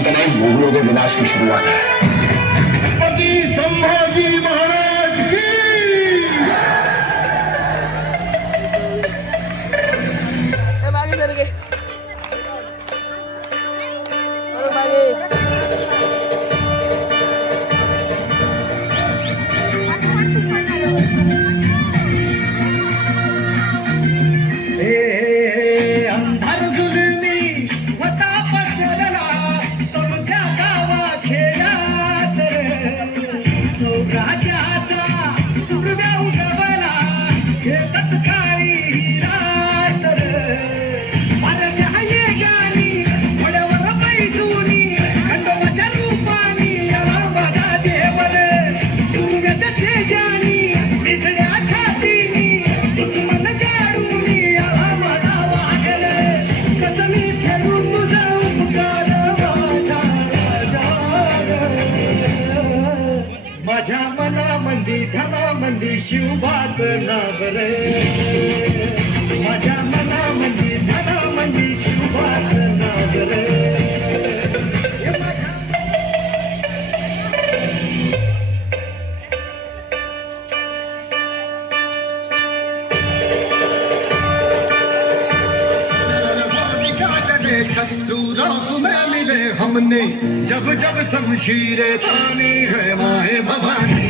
अंत नहीं, मुगलों के विनाश की शुरुआत है। छत्रपति संभाजी महाराज की अंधार जुलमी होता पसरला समध्या गावा खेळात सौराज्याचा सुरव्या उगवला घेतत काळी रात माझ्या गाणी वड्यावर पैसुनी खंडोबाच्या रूपानी आला माझा देवर सुरव्याच्या तेजानी विजल्या छातीनी दुश्मन जाडूनी आला माझा वाघर कसं मी फेडू तुझा उपकार माझ्या मनामंदी धनामंदी शिवबाच नाव रे माझ्या मनामंदी धनामंदी शिवबाच नाव रे शत्रु राह में मिले हमने जब जब शमशीरें तानी है माहे भवानी